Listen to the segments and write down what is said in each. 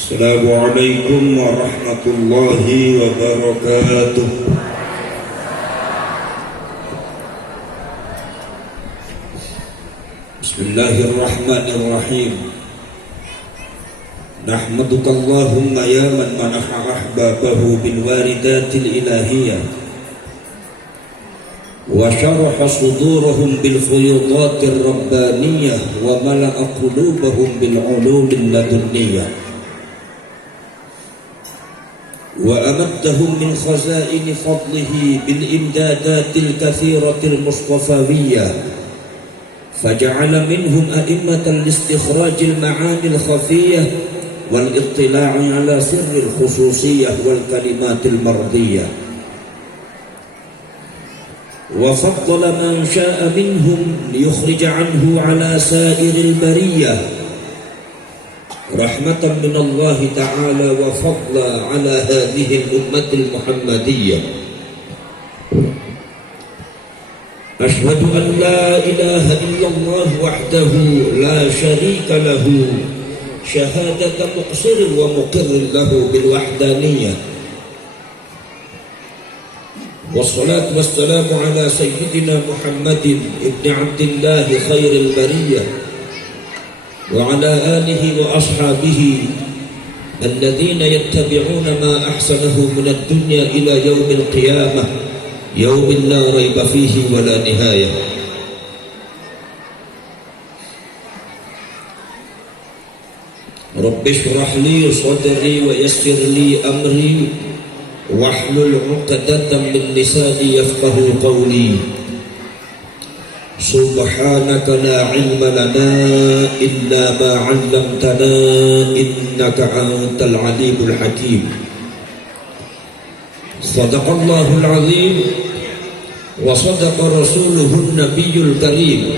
Assalamualaikum warahmatullahi wabarakatuh. Bismillahirrahmanirrahim. Nahmaduka Allahumma ya man manaha ahbabahu bil waridatil ilahiyah wa syaraha sudurahum bil fuyudatir rabbaniyah wa mala'a qulubahum bil ulumil ladunniyah wa amaddahum min khazaini fadlihi bil imdadatil kathiratil mustafawiyyah faja'ala minhum a'immatan listikhrajil ma'anil khafiyyah wal ittila'i ala sirril khususiyyah wal kalimatil mardiyah wa faddala man sya'a minhum liyukhrija anhu ala sairil bariyah rahmatan minallahi ta'ala wa fadla ala hadhihi al-ummatil muhammadiyah. Ashhadu an la ilaha illallah wahdahu la syarika lahu syahadata muqsirin wa muqirrin lahu bil wahdaniyah. Wassalatu wassalamu ala sayyidina Muhammadin ibn Abdillah khairil bariyah wa ala alihi wa ashabihi alladhina yattabi'una ma ahsanahu min ad-dunya ila yaumil qiyamah yaumin la raiba fihi wa la nihayah. Rabbi shrah li sadri wa yassir li amri wahlul 'uqdatam min lisani yafqahu qawli. Subhanaka la ilma lana illa ma 'allamtana innaka antal alimul hakim. Sadaqallahul azim wa sadaqa rasuluhun nabiyyul karim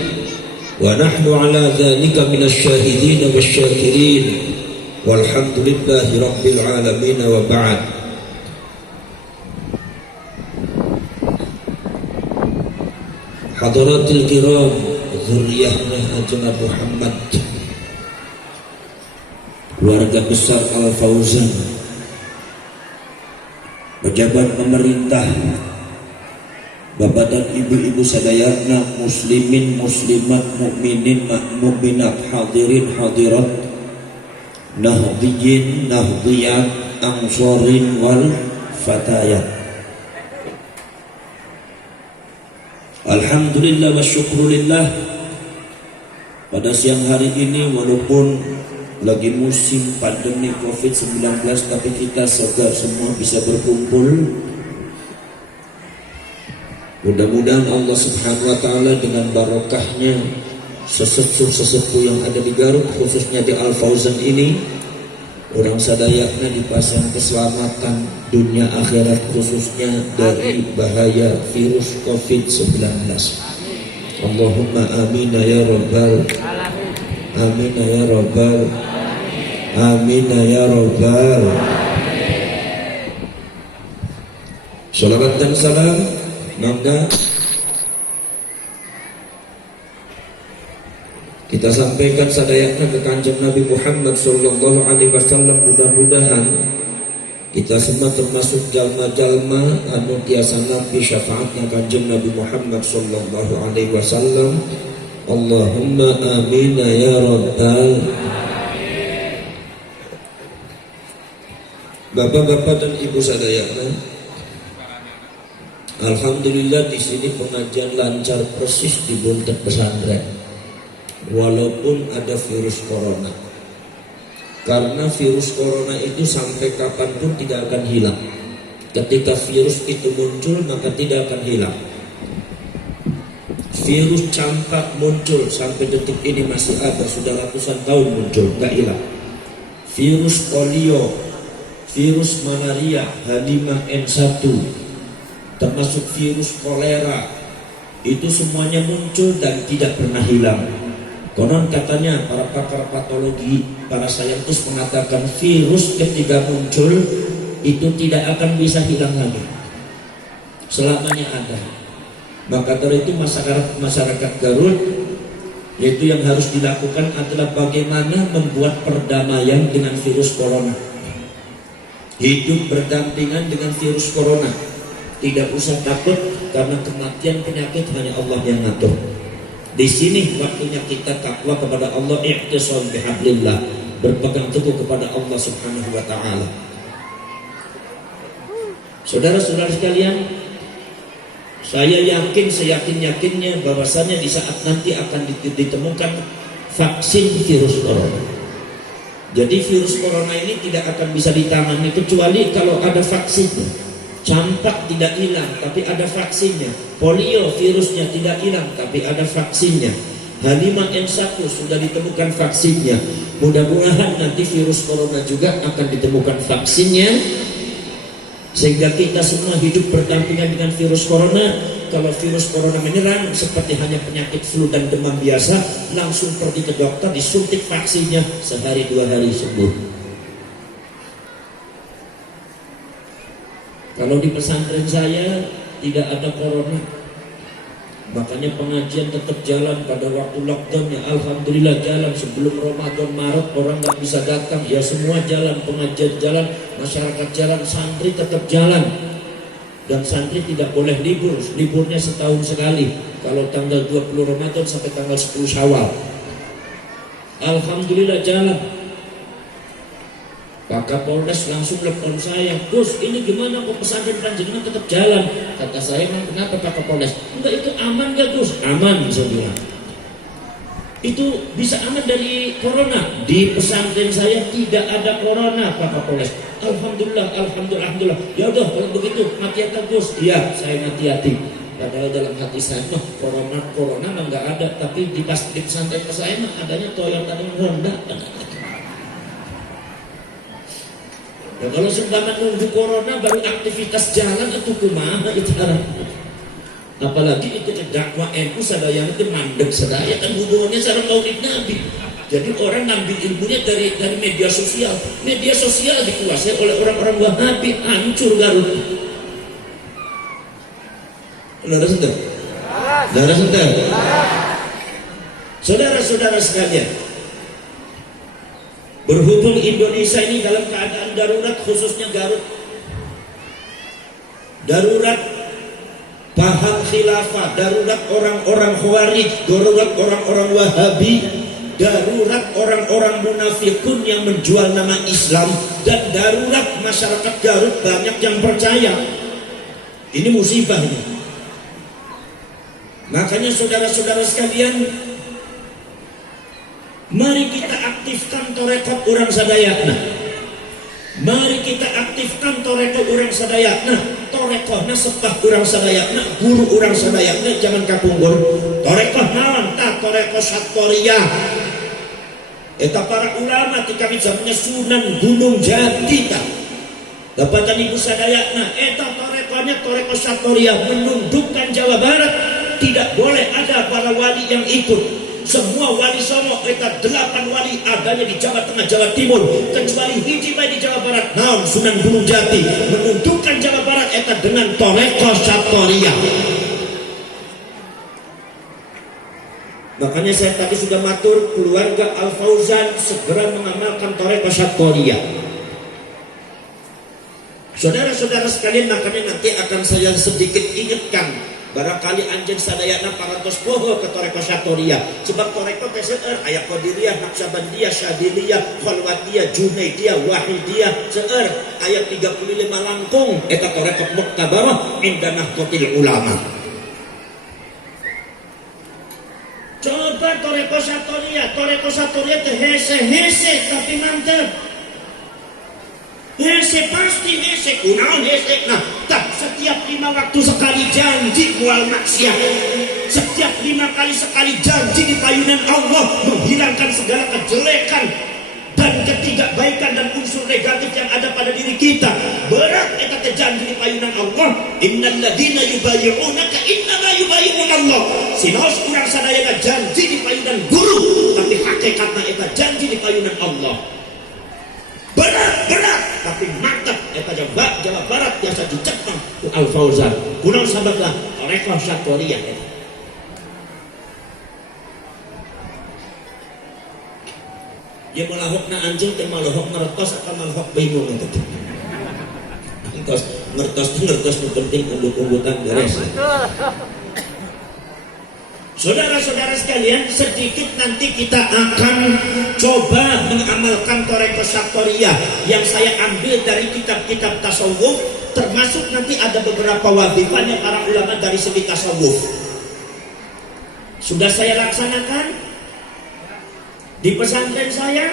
wa nahnu ala dhalika minasy syahidin wasyakirin walhamdulillahi rabbil alamin wa ba'd. Hadaratul kiram, dzurriyyahna ajna Muhammad, keluarga besar Al Fauzan, pejabat pemerintah, bapak dan ibu-ibu sadayana, muslimin, muslimat, mukminin, mukminat, hadirin, hadirat, nahdhiyin, nahdhiyat, ansarin wal fatayat. Alhamdulillah wa syukrulillah, pada siang hari ini walaupun lagi musim pandemi COVID-19 tapi kita segar semua bisa berkumpul. Mudah-mudahan Allah subhanahu wa ta'ala dengan barokahnya sesepuh yang ada di Garut, khususnya di Al Fauzan ini, orang sadayakna dipasang keselamatan dunia akhirat, khususnya dari bahaya virus COVID-19. Allahumma amin ya rabbal amin ya rabbal amin ya rabbal. Salawat dan salam maka kita sampaikan sadayakna ke kanjeng Nabi Muhammad sallallahu alaihi wasallam. Mudah-mudahan kita semua termasuk jalma-jalma anu tiasa nampi syafaatnya kanjeng Nabi Muhammad sallallahu alaihi wasallam. Allahumma amin ya rabbal. Bapak-bapak dan ibu sadayakna, alhamdulillah di sini pengajian lancar persis di buntut pesantren. Walaupun ada virus corona, karena virus corona itu sampai kapanpun tidak akan hilang. Ketika virus itu muncul maka tidak akan hilang. Virus campak muncul sampai detik ini masih ada, sudah ratusan tahun muncul, gak hilang. Virus polio, virus malaria H5N1, termasuk virus kolera, itu semuanya muncul dan tidak pernah hilang. Konon katanya para pakar patologi, para saintis mengatakan virus ketika muncul itu tidak akan bisa hilang lagi, selamanya ada. Maka dari itu masyarakat Garut Yaitu yang harus dilakukan adalah bagaimana membuat perdamaian dengan virus corona. Hidup berdampingan dengan virus corona. Tidak usah takut, karena kematian penyakit hanya Allah yang ngatur. Di sini waktunya kita takwa kepada Allah, i'tisam bihablillah, berpegang teguh kepada Allah Subhanahu wa taala. Saudara-saudara sekalian, saya yakin, seyakin-yakinnya bahwasannya di saat nanti akan ditemukan vaksin virus corona. Jadi virus corona ini tidak akan bisa ditangani kecuali kalau ada vaksinnya. Campak tidak hilang, tapi ada vaksinnya. Polio virusnya tidak hilang, tapi ada vaksinnya. H5N1 sudah ditemukan vaksinnya. Mudah-mudahan nanti virus corona juga akan ditemukan vaksinnya, sehingga kita semua hidup berdampingan dengan virus corona. Kalau virus corona menyerang seperti hanya penyakit flu dan demam biasa, langsung pergi ke dokter, disuntik vaksinnya, sehari 2 hari sembuh. Kalau di pesantren saya tidak ada corona, makanya pengajian tetap jalan pada waktu lockdown ya. Alhamdulillah jalan. Sebelum Ramadan Maret orang nggak bisa datang, ya semua jalan, pengajian jalan, masyarakat jalan, santri tetap jalan. Dan santri tidak boleh libur, liburnya setahun sekali. Kalau tanggal 20 Ramadan sampai tanggal 10 Syawal. Alhamdulillah jalan. Pak Kapolres langsung telepon saya, Gus, ini gimana kok pesantren panjenengan tetap jalan? Kata saya, emang kenapa Pak Kapolres? Enggak, itu aman gak Gus? Aman, saya bilang. Itu bisa aman dari corona. Di pesantren saya tidak ada corona, Pak Kapolres. Alhamdulillah, alhamdulillah, alhamdulillah. Ya udah, kalau begitu mati-hati Gus. Iya, saya mati-hati. Padahal dalam hati saya, corona mah nggak ada. Tapi di pesantren saya mah adanya toyang tadi rendah. Ya, kalau seumpama nunggu corona baru aktivitas jalan itu kumaha itu arah. Apalagi itu dakwah NU sadaya itu mandek sadaya, kan hubungannya sama maulid Nabi. Jadi orang ngambil ilmunya dari media sosial. Media sosial dikuasai oleh orang-orang Wahabi, hancur Garut. Saudara-saudara sekalian, berhubung Indonesia ini dalam keadaan darurat, khususnya Garut, darurat paham khilafah, darurat orang-orang Khawarij, darurat orang-orang Wahabi, darurat orang-orang munafikun yang menjual nama Islam, dan darurat masyarakat Garut banyak yang percaya. Ini musibah ini. Makanya saudara-saudara sekalian, mari kita aktifkan torekot orang Sadayatna. Mari kita aktifkan torekot orang Sadayatna. Torekotna sepah orang Sadayatna, guru orang Sadayatna zaman kapunggur. Torekot naon tah torekot Satoriyah. Eta para ulama tika zamannya Sunan Gunung Jati tah. Dapatan ibu Sadayatna, eta torekotnya torekot Satoriyah, menundukkan Jawa Barat. Tidak boleh ada para wali yang ikut. Semua wali songo eta 8 wali adanya di Jawa Tengah, Jawa Timur, kecuali hiji bae di Jawa Barat. Naon Sunan Gunung Jati menunjukkan Jawa Barat eta dengan toreko Satoriyah. Makanya saya tadi sudah matur, keluarga Al Fauzan segera mengamalkan toreko Satoriyah. Saudara-saudara sekalian, makanya nanti akan saya sedikit ingatkan. Barangkali anjing sadayana parantos poho ke toreko Satoriyah. Sebab toreko seueur aya Qadiriyah, Naqsabandiyah, Syadiliyah, Khalwatiyah, Junaidiyah, Wahidiyah, seueur aya 35 langkung eta toreko muktabarah inda nahdlatul ulama. Coba toreko Satoriyah teh hese tapi mantep. Hese pasti hese, kunaon hese. Nah, tak setiap 5 waktu sekali janji mual maksiat. Setiap 5 kali sekali janji di payunan Allah menghilangkan segala kejelekan dan ketidakbaikan dan unsur negatif yang ada pada diri kita. Berat eta teh janji di payunan Allah. Innal ladzina yubayyi'unaka innama yubayyi'una Allah. Sinaos urang sadayana janji di payunan guru, tapi hakikatna eta janji di payunan Allah. Berat, tapi mantap eta Jawa Barat biasa dicekang ku Al Fauzan. Kunaon sababna toreko Satoriyah eta. Dia malahok na anjing, dia malahok ngertos atau malahok bingung itu. Ngertos penting umbut-umbutan beres. Saudara-saudara sekalian, sedikit nanti kita akan coba mengamalkan Thoreko Satoriyah yang saya ambil dari kitab-kitab tasawuf, termasuk nanti ada beberapa wadifahnya para ulama dari segi tasawuf. Sudah saya laksanakan di pesantren saya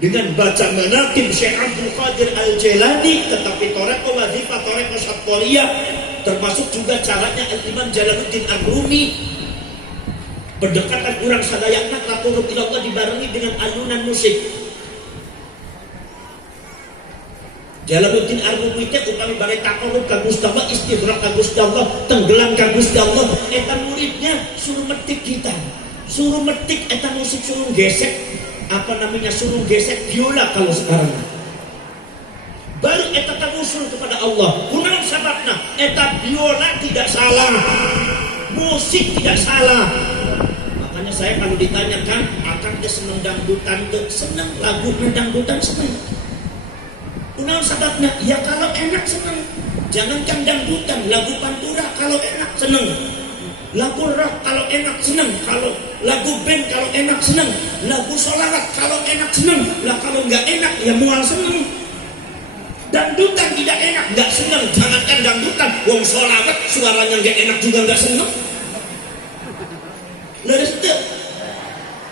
dengan baca manaqib Syekh Abdul Qadir Al-Jailani, tetapi Thoreko wadifah Thoreko Satoriyah termasuk juga caranya Imam Jalaluddin Ar-Rumi. Pendekatan kurang sadayana taqarrub ila Allah dibarengi dengan alunan musik. Jalaluddin Ar-Rumi teh upami bare taqarrub ka Gusti Allah, istighraq ka Gusti Allah, tenggelam ka Gusti Allah. Eta muridnya suruh metik gitar, suruh metik eta musik, suruh gesek suruh gesek biola kalau sekarang. Baru eta tawasul kepada Allah. Kunaon sababna? Eta biola tidak salah, musik tidak salah. Makanya saya kalau ditanyakan, akan dia seneng dangdutan, seneng lagu dangdutan seneng. Kunaon sababna? Ya kalau enak seneng. Jangankan dangdutan, lagu pantura kalau enak seneng. Lagu rock kalau enak seneng, kalau lagu band kalau enak seneng, lagu sholawat kalau enak seneng. Lah kalau nggak enak ya mual seneng. Dangdutan tidak enak, nggak seneng. Jangankan dangdutan, wong sholawat suaranya nggak enak juga nggak seneng. Leres deh.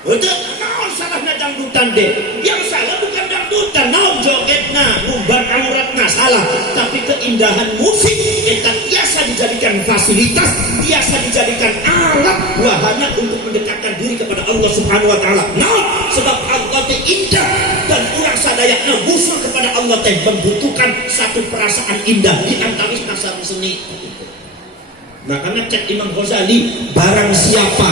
Udah, naon salahnya dangdutan deh? Yang salah bukan dangdutan, naon jogetna, ngumbar auratna salah, tapi keindahan musik itu biasa dijadikan fasilitas, biasa dijadikan alat wahana untuk mendekatkan diri kepada Allah Subhanahu wa taala. Naon? Sebab Allah teh indah dan urang sadayana usul kepada Allah teh membutuhkan satu perasaan indah di antara satu seni. Makanya cek Imam Ghazali, barang siapa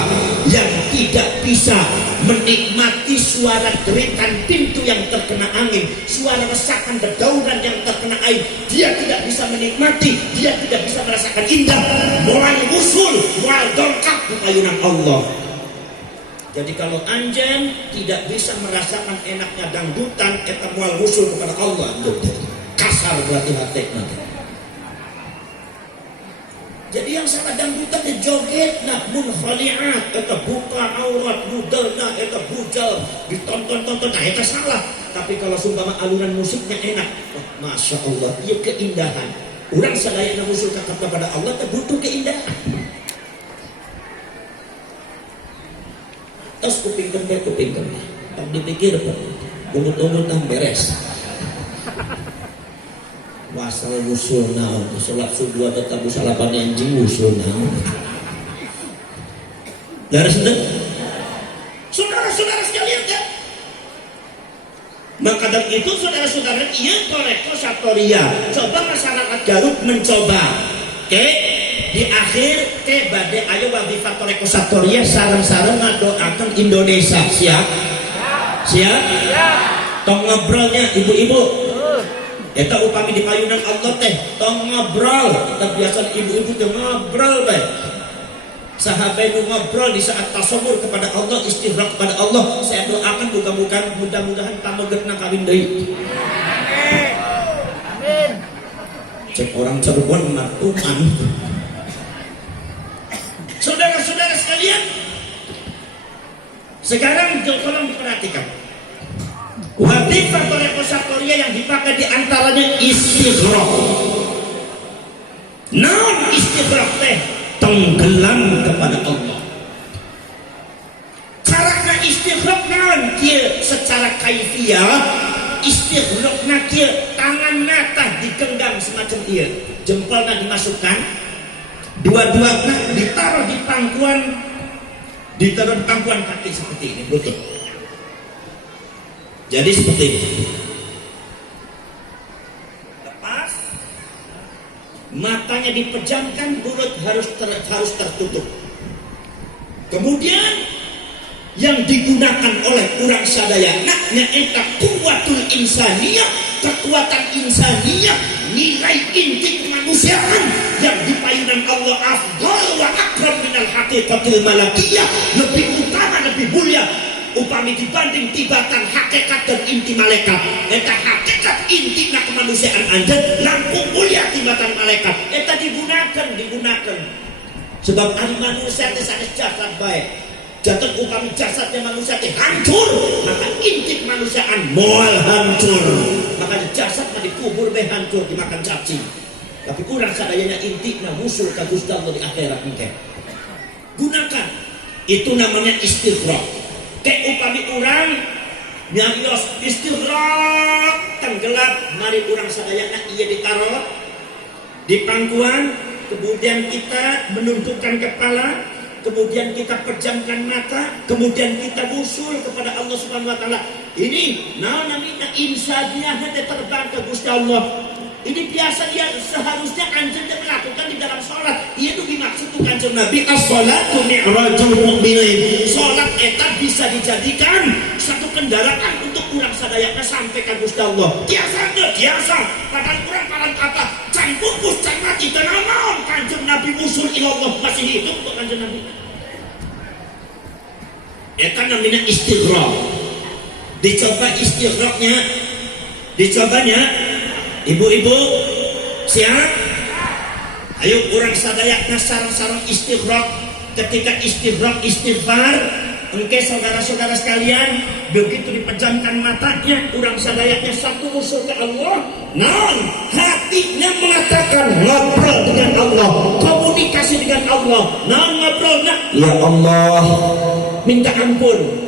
yang tidak bisa menikmati suara deritan pintu yang terkena angin, suara resakan dedaunan yang terkena air, dia tidak bisa menikmati, dia tidak bisa merasakan indah, moal usul, moal dongkak di payunan Allah. Jadi kalau anjen tidak bisa merasakan enaknya dangdutan, eta moal usul kepada Allah, kasar berarti hatinya. Jadi yang salah dangdutan di joget nak munkhaliat, eta buka aurat muderna, eta bujal ditonton-tonton, nah eta salah. Tapi kalau sumpama alunan musiknya enak, oh, masya Allah, iya keindahan. Urang sadayana usul kepada Allah teh butuh keindahan. Terus kuping kembe, tak dipikir umut-umut nang beres. Wasal usul naon, sholat subuh tetap salapan anjing usul naon. Dari sini, saudara-saudara sekalian kan? Maka dari itu saudara-saudara, iya Thoreko Satoriyah. Coba masyarakat Garut mencoba. Oke, di akhir teh bade ayo wadifah Thoreko Satoriyah sareng-sareng ngadoakeun Indonesia. Siap? Siap? Tong ngobrolnya ibu-ibu. Eta upami di payunan Allah teh tong ngobrol, kita biasa ibu-ibu teh ngobrol bae. Sahabat itu ngobrol di saat tasawur kepada Allah, istighraq kepada Allah. Saya doakan mudah-mudahan tamogetna kawin deui. Amin. Cek orang Cirebon matuman. Saudara-saudara sekalian, sekarang tolong diperhatikan. Wadifah Thoreko Satoriyah yang dipakai diantaranya istighraq. Non istighraq teh tenggelam kepada Allah. Caranya istighraq naon kieu secara kaifiyah, istighraqna kieu tanganna tah digenggam semacam ieu. Jempolna dimasukkan, dua-duana ditaruh di pangkuan kaki seperti ini, lutut. Jadi seperti ini. Lepas, matanya dipejamkan, mulut harus tertutup. Kemudian yang digunakan oleh orang sadayana nyaeta kuwatul insaniyah, kekuatan insaniyah, nilai inti kemanusiaan yang di payunan Allah afdal wa akram minal haqiqatil malakiyah, lebih utama, lebih mulia. upami dibanding tibatan hakikat dan inti malaikat, eta hakikat inti na kemanusiaan anjeun langkung mulia tibatan malaikat, eta digunakan sebab ari manusia teh sanes jasad bae. Jatuh upami jasadnya manusia teh hancur, maka inti kemanusiaan moal hancur. Maka jasad mah dikubur be hancur dimakan cacing. Tapi kurang sadayana intina musul ka Gusti Allah di akhirat engke. Gunakan. Itu namanya istighraq. Kayak upami urang nyarios istighraq tenggelam, mari urang sadayana ieu ditaruh di pangkuan, kemudian kita menundukkan kepala, kemudian kita pejamkan mata, kemudian kita usul kepada Allah Subhanahu wa taala. Ini namanya insadiah terbang ke Gusti Allah. Ini biasa dia seharusnya anjeun melakukan di dalam sholat. Itu dimaksud tuh kanjeng Nabi as-sholatu mi'rajul mu'minin. Sholat eta bisa dijadikan satu kendaraan untuk urang sadayana sampai ke Gusti Allah. Biasa. Padahal kurang paran kata can pupus can mati tenang kanjeng Nabi usul ilallah masih hidup kok kanjeng Nabi. Eta namanya istighraq. Dicoba istighraqnya, dicobanya. Ibu-ibu siap? Ayo kurang sadayakna sarang-sarang istighraq. Ketika istighraq istighfar, engke saudara-saudara sekalian, begitu dipejamkan matanya, kurang sadayaknya satu usul ke Allah. Non, hatinya mengatakan ngobrol dengan Allah, komunikasi dengan Allah. Non ngobrolnya, ya Allah, minta ampun.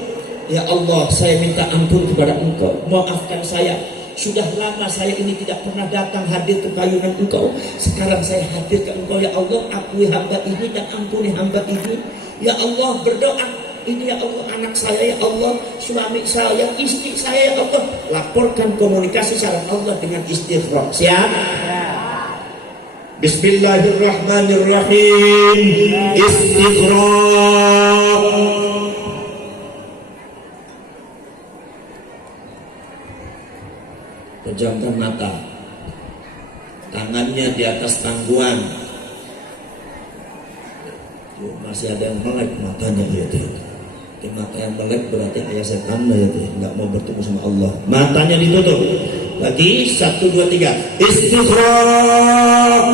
Ya Allah, saya minta ampun kepada Engkau. Maafkan saya. Sudah lama saya ini tidak pernah datang hadir ke kayunan Engkau. Sekarang saya hadir ke Engkau. Ya Allah, akui hamba ini dan ampuni hamba ini. Ya Allah, berdoa. Ini ya Allah, anak saya ya Allah, suami saya, istri saya ya Allah. Laporkan komunikasi sareng Allah dengan istighraq. Siap? Bismillahirrahmanirrahim. Istighraq. Pejamkan mata, tangannya di atas tangguan. Masih ada yang melek matanya ya tuh. Di mata yang melek berarti ayah setan ya tuh, nggak mau bertemu sama Allah. Matanya ditutup. Lagi 1, 2, 3. Istighraq.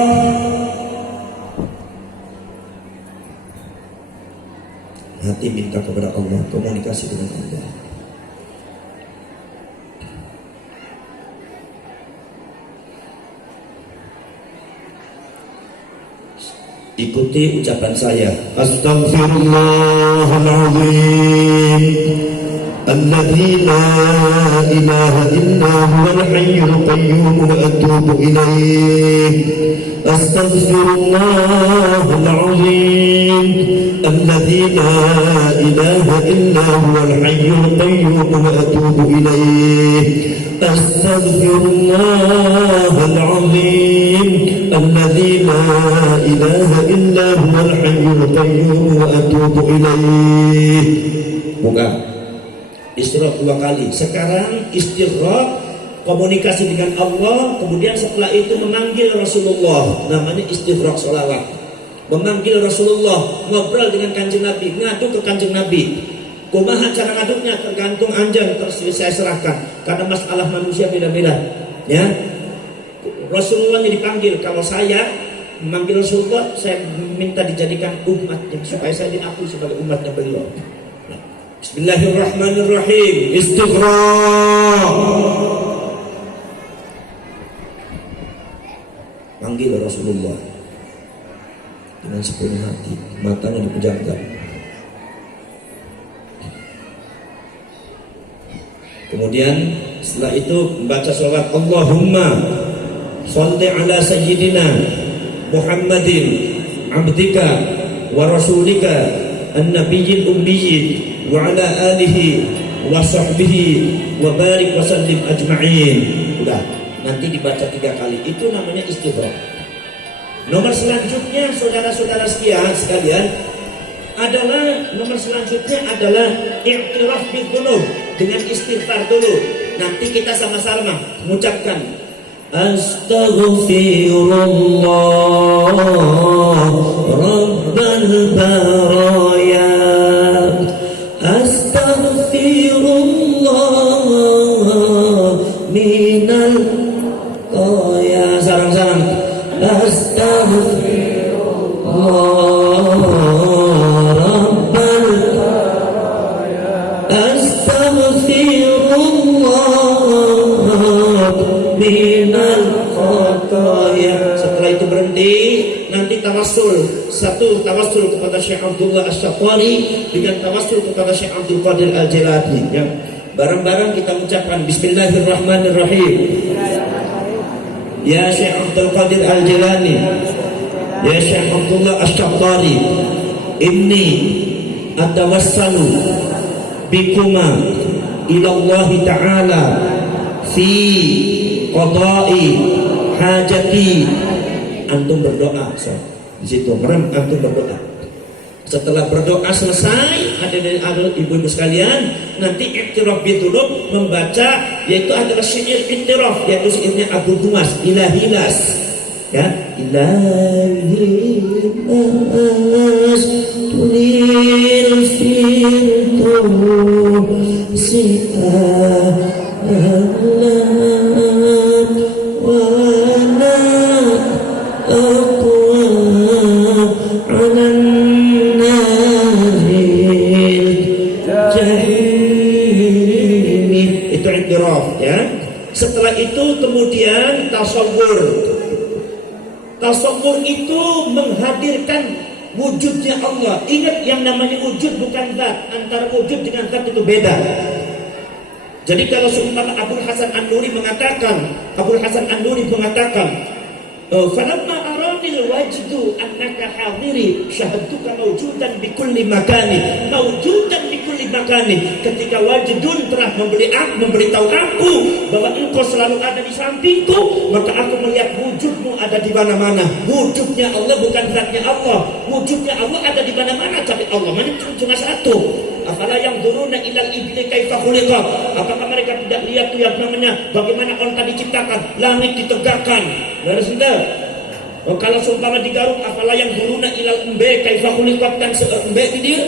Hati minta kepada Allah, komunikasi dengan Allah. Ikuti ucapan saya. Astaghfirullahaladzim alladzi la ilaha illa huwal hayyul qayyum wa atubu ilaih. Astaghfirullahaladzim alladzi la ilaha illa huwal hayyul qayyum wa atubu ilaih. Astaghfirullahaladzim alladzi la ilaha illa huwal hayyul qayyum wa atubu ilaih. Buka istighraq 2 kali. Sekarang istighraq komunikasi dengan Allah, kemudian setelah itu memanggil Rasulullah, namanya istighraq sholawat. Memanggil Rasulullah, ngobrol dengan kanjeng Nabi, ngadu ke kanjeng Nabi. Kumaha cara ngaduknya tergantung anjing, saya serahkan karena masalah manusia beda-beda. Ya, Rasulullah yang dipanggil. Kalau saya memanggil Rasulullah, saya minta dijadikan umatnya supaya saya diakui sebagai umatnya beliau. Bismillahirrahmanirrahim. Istighraq. Panggil Rasulullah dengan sepenuh hati, matanya dipejamkan. Kemudian setelah itu membaca sholawat, Allahumma sholli ala sayyidina Muhammadin abdika wa rasulika an-nabiyyil ummiyyin wa ala alihi wa sahbihi wa barik wa sallim ajma'in. Udah, nanti dibaca 3 kali. Itu namanya istighraq. Nomor selanjutnya saudara-saudara sekalian adalah i'tiraf bidzunub, dengan istighfar dulu. Nanti kita sama-sama mengucapkan Astaghfirullah Rabbal baraya, Astaghfirullah astaghfirullah minal qaya. Sarang-sarang. Astaghfirullah rabbal astaghfirullah minal khataya. Setelah itu berhenti, nanti tawassul. Satu, tawassul kepada Syekh Abdullah Asy-Syaqqari dengan tawassul kepada Syekh Abdul Qadir Al-Jilani, ya. Bareng-bareng kita ucapkan Bismillahirrahmanirrahim. Ya Syekh Abdul Qadir Al-Jilani, ya Syekh Abdullah Asy-Syaqqari, inni atawassalu bikuma ila Allah Ta'ala fi qada'i hajati. Antum berdoa, so. Di situ merem, antum berdoa. Setelah berdoa selesai, ada ibu-ibu sekalian, nanti iktiraf bidulub membaca, yaitu adalah syair iktiraf, yaitu syairnya Abu Dumas, Ilahilas, ya. Ilahilas tulil firtu si'alam wana aqwa alan naril jahimi. Itu iktiraf, ya. Setelah itu kemudian tasawwur. Tasawwur itu menghadirkan wujudnya Allah. Ingat, yang namanya wujud bukan zat. Antara wujud dengan zat itu beda. Jadi kalau seumpama Abul Hasan An-Nuri mengatakan, falamma aranil wajdu annaka hadiri syahadtuka mawjudan bi kulli makani. Mawjudan bi kulli makani. Ketika wajdun telah memberitahu aku bahwa engkau selalu ada di sampingku, maka aku melihat wujudmu ada di mana-mana. Wujudnya Allah bukan zatnya Allah. Wujudnya Allah ada di mana-mana, tapi Allah cuma satu. Afala yang duruna ilal ibli kaifa khuliqat. Apakah mereka tidak lihat tuh yang namanya bagaimana onta diciptakan, langit ditegakkan. Beres tidak? Oh, kalau seumpama digaruk, afala yang duruna ilal embe kaifa khuliqat, kan embe itu dia.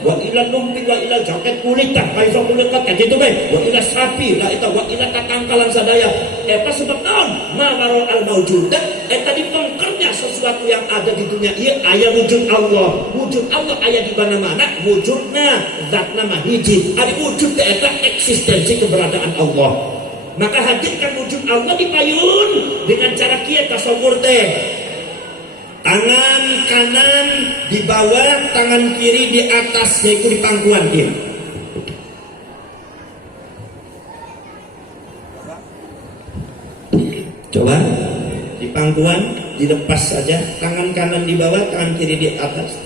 Wa ilal lumpi wa ilal jaket kulit tak kaifa khuliqat, kan itu baik. Wa ilal sapi lah itu wa ilal tatangkalan sadaya. Apa sebab naon? Ma marul al maujudat. Tadi pengkernya sesuatu yang ada di dunia ini aya wujud Allah. Wujud Allah aya di mana-mana. Wujudna zat nama hiji. Ari wujud eta eksistensi keberadaan Allah. Maka hadirkan wujud Allah di payun dengan cara kieu tasawur teh. Tangan kanan di bawah, tangan kiri di atas, yaitu di pangkuan dia. Coba di pangkuan dilepas saja, tangan kanan di bawah, tangan kiri di atas.